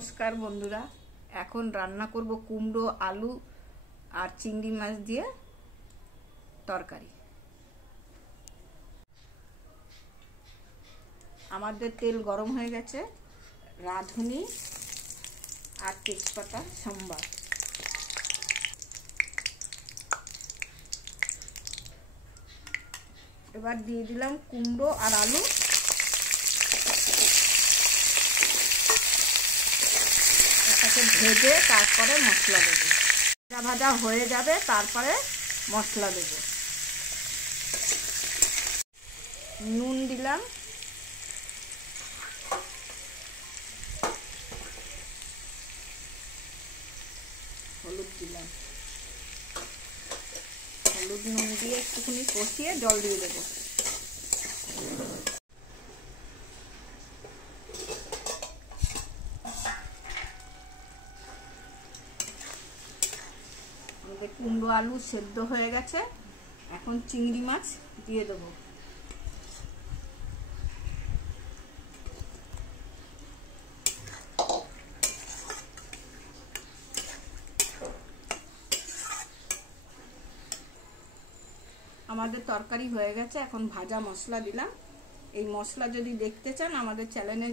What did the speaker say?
নমস্কার বন্ধুরা, এখন রান্না করব কুমড়ো আলু আর চিংড়ি মাছ দিয়ে তরকারি। আমাদের তেল গরম হয়ে গেছে, রাঁধুনি আর তেজপাতা সম্বার। এবার দিয়ে দিলাম কুমড়ো আর আলু। এটাকে ভেজে তারপরে মশলা দেবো। ভাজা ভাজা হয়ে যাবে, তারপরে মশলা দেবো। নুন দিলাম, হলুদ দিলাম, হলুদ নুন দিয়ে একটুখানি কষিয়ে জল দিয়ে দেবো। কুমড়ো আলু সেদ্ধ হয়ে গেছে, এখন চিংড়ি মাছ দিয়ে দেবো। আমাদের তরকারি হয়ে গেছে, এখন ভাজা মশলা দিলাম। এই মশলা যদি দেখতে চান আমাদের চ্যানেলে